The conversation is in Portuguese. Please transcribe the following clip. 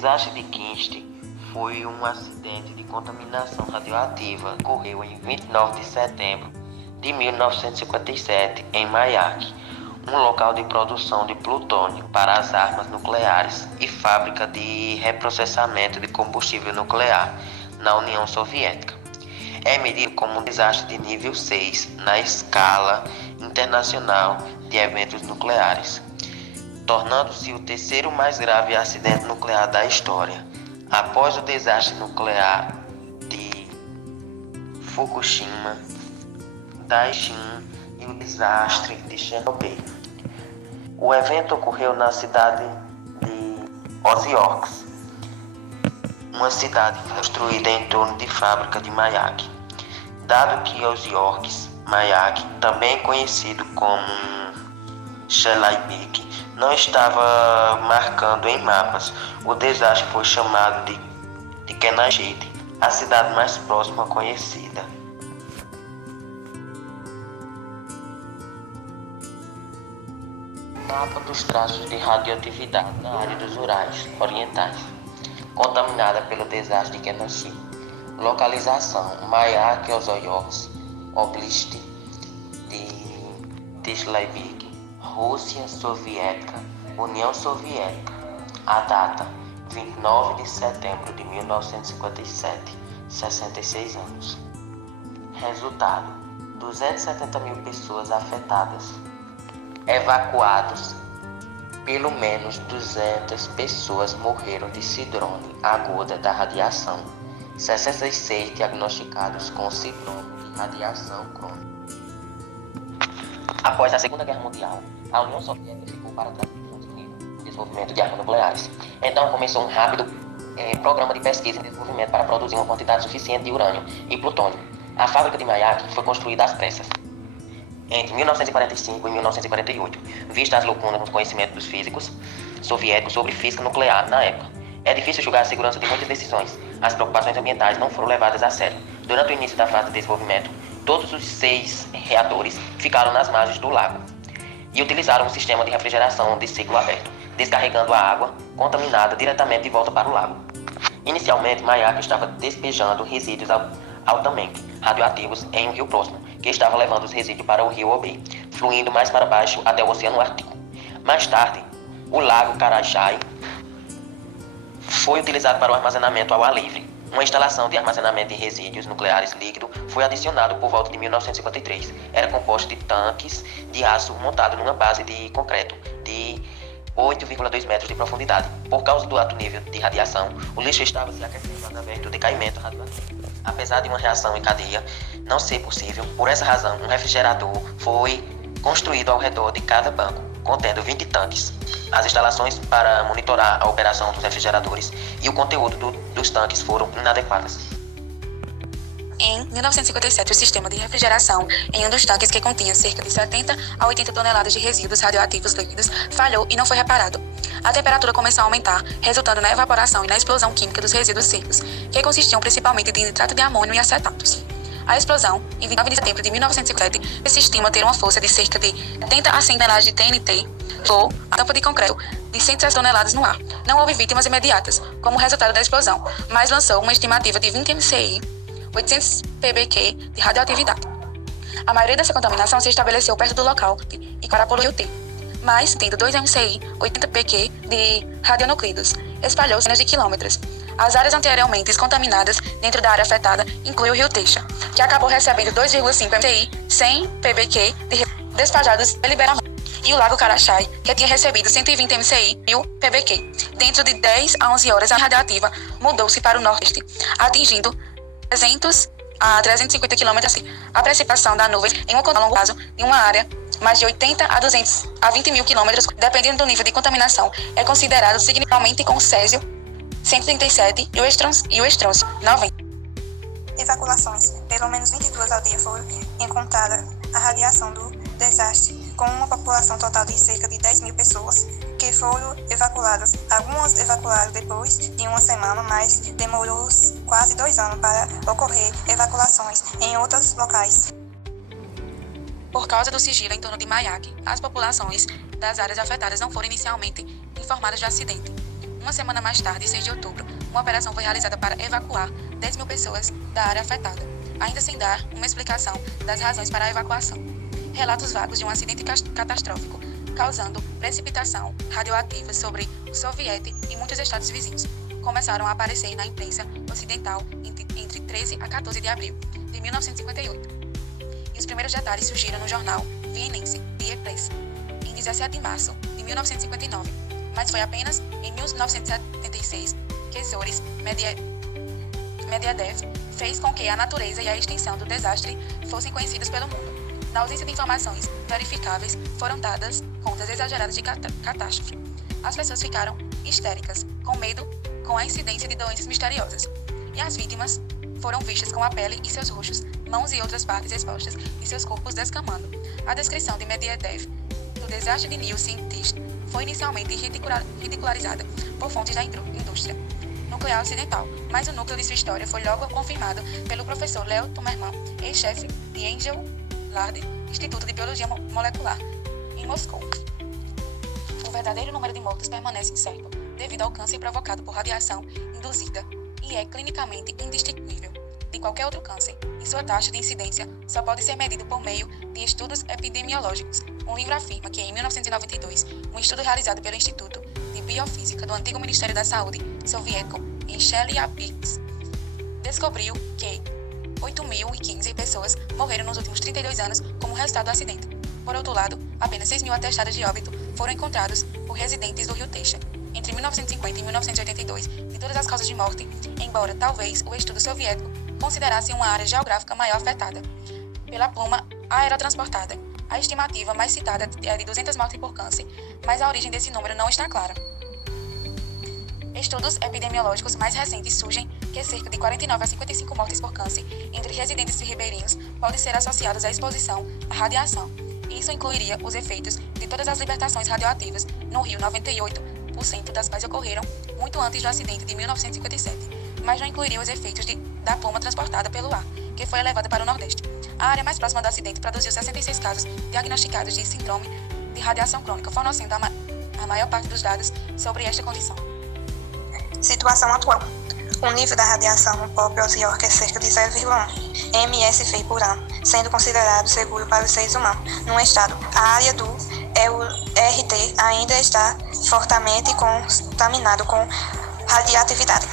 desastre de Kingston foi um acidente de contaminação radioativa que ocorreu em 29 de setembro de 1957 em Mayak, um local de produção de plutônio para as armas nucleares e fábrica de reprocessamento de combustível nuclear na União Soviética. É medido como um desastre de nível 6 na escala internacional de eventos nucleares, tornando-se o terceiro mais grave acidente nuclear da história, após o desastre nuclear de Fukushima, Daiichi e o desastre de Chernobyl. O evento ocorreu na cidade de Osiorsk, uma cidade construída em torno de fábrica de Mayak. Dado que Osiorsk, Mayak, também conhecido como Chelyabinsk, não estava marcando em mapas, o desastre foi chamado de Kenajit, a cidade mais próxima conhecida. Mapa dos traços de radioatividade na área dos Urais Orientais, contaminada pelo desastre de Kenajit. Localização: Mayak, Osiorsk, Oblast de Chelyabinsk, Rússia Soviética, União Soviética. A data: 29 de setembro de 1957, 66 anos. Resultado: 270 mil pessoas afetadas. Evacuados. Pelo menos 200 pessoas morreram de síndrome aguda da radiação. 66 diagnosticados com síndrome de radiação crônica. Após a Segunda Guerra Mundial, a União Soviética ficou para trás no desenvolvimento de armas nucleares. Então começou um rápido programa de pesquisa e desenvolvimento para produzir uma quantidade suficiente de urânio e plutônio. A fábrica de Mayak foi construída às pressas entre 1945 e 1948, vista as lacunas nos conhecimentos dos físicos soviéticos sobre física nuclear na época. É difícil julgar a segurança de muitas decisões. As preocupações ambientais não foram levadas a sério. Durante o início da fase de desenvolvimento, todos os 6 reatores ficaram nas margens do lago e utilizaram um sistema de refrigeração de ciclo aberto, descarregando a água contaminada diretamente de volta para o lago. Inicialmente, Mayak estava despejando resíduos altamente radioativos em um rio próximo, que estava levando os resíduos para o rio Obey, fluindo mais para baixo até o Oceano Ártico. Mais tarde, o lago Karachay foi utilizado para o armazenamento ao ar livre. Uma instalação de armazenamento de resíduos nucleares líquido foi adicionado por volta de 1953. Era composto de tanques de aço montado numa base de concreto de 8,2 metros de profundidade. Por causa do alto nível de radiação, o lixo estava se aquecendo através do decaimento radioativo. Apesar de uma reação em cadeia não ser possível, por essa razão, um refrigerador foi construído ao redor de cada banco, contendo 20 tanques. As instalações para monitorar a operação dos refrigeradores e o conteúdo dos tanques foram inadequadas. Em 1957, o sistema de refrigeração em um dos tanques, que continha cerca de 70 a 80 toneladas de resíduos radioativos líquidos, falhou e não foi reparado. A temperatura começou a aumentar, resultando na evaporação e na explosão química dos resíduos secos, que consistiam principalmente de nitrato de amônio e acetatos. A explosão, em 29 de setembro de 1957, se estima ter uma força de cerca de 70 a 100 toneladas de TNT, ou a tampa de concreto de 110 toneladas no ar. Não houve vítimas imediatas, como resultado da explosão, mas lançou uma estimativa de 20 MCI, 800 PBQ de radioatividade. A maioria dessa contaminação se estabeleceu perto do local e para poluir o T, mas tendo 2 MCI, 80 PQ de radionucleidos, espalhou centenas de quilômetros. As áreas anteriormente contaminadas dentro da área afetada incluem o rio Teixa, que acabou recebendo 2,5 MCI, 100 PBQ despejados deliberadamente, e o lago Karachay, que tinha recebido 120 MCI e o PBQ. Dentro de 10 a 11 horas, a radiativa mudou-se para o norte, atingindo 300 a 350 km. A precipitação da nuvem em um longo prazo em uma área mais de 80 a 200 a 20 mil quilômetros, dependendo do nível de contaminação, é considerado significativamente com o césio 137 e o estrôncio 90. Evacuações. Pelo menos 22 aldeias foram encontradas a radiação do desastre, com uma população total de cerca de 10 mil pessoas que foram evacuadas. Algumas evacuaram depois de uma semana, mas demorou quase 2 anos para ocorrer evacuações em outros locais. Por causa do sigilo em torno de Mayak, as populações das áreas afetadas não foram inicialmente informadas do acidente. Uma semana mais tarde, 6 de outubro, uma operação foi realizada para evacuar 10 mil pessoas da área afetada, ainda sem dar uma explicação das razões para a evacuação. Relatos vagos de um acidente catastrófico, causando precipitação radioativa sobre o Soviete e muitos estados vizinhos, começaram a aparecer na imprensa ocidental entre 13 a 14 de abril de 1958. E os primeiros detalhes surgiram no jornal vienense Die Presse, em 17 de março de 1959, mas foi apenas em 1976 que Zoris Medvedev fez com que a natureza e a extensão do desastre fossem conhecidos pelo mundo. Na ausência de informações verificáveis, foram dadas contas exageradas de catástrofe. As pessoas ficaram histéricas, com medo com a incidência de doenças misteriosas, e as vítimas foram vistas com a pele e seus rostos, mãos e outras partes expostas e seus corpos descamando. A descrição de Medvedev do desastre de New Scientist foi inicialmente ridicularizada por fontes da indústria nuclear ocidental, mas o núcleo de sua história foi logo confirmado pelo professor Leo Tumerman, ex-chefe de Angel Lard, Instituto de Biologia Molecular, em Moscou. O verdadeiro número de mortos permanece incerto, devido ao câncer provocado por radiação induzida, e é clinicamente indistinguível de qualquer outro câncer, e sua taxa de incidência só pode ser medida por meio de estudos epidemiológicos. Um livro afirma que, em 1992, um estudo realizado pelo Instituto de Biofísica do antigo Ministério da Saúde soviético, em Chelyabinsk, descobriu que 8.015 pessoas morreram nos últimos 32 anos como resultado do acidente. Por outro lado, apenas 6.000 atestados de óbito foram encontrados por residentes do Rio Techa entre 1950 e 1982 de todas as causas de morte, embora talvez o estudo soviético considerasse uma área geográfica maior afetada pela pluma aerotransportada. A estimativa mais citada é de 200 mortes por câncer, mas a origem desse número não está clara. Estudos epidemiológicos mais recentes sugerem que cerca de 49 a 55 mortes por câncer entre residentes ribeirinhos podem ser associadas à exposição à radiação. Isso incluiria os efeitos de todas as libertações radioativas no Rio, 98% das quais ocorreram muito antes do acidente de 1957, mas não incluiria os efeitos da pluma transportada pelo ar, que foi elevada para o Nordeste. A área mais próxima do acidente produziu 66 casos diagnosticados de síndrome de radiação crônica, fornecendo a maior parte dos dados sobre esta condição. Situação atual. O nível da radiação no pó York é cerca de 0,1 ms por ano, sendo considerado seguro para os seres humanos. No estado, a área do RT ainda está fortemente contaminada com radioatividade.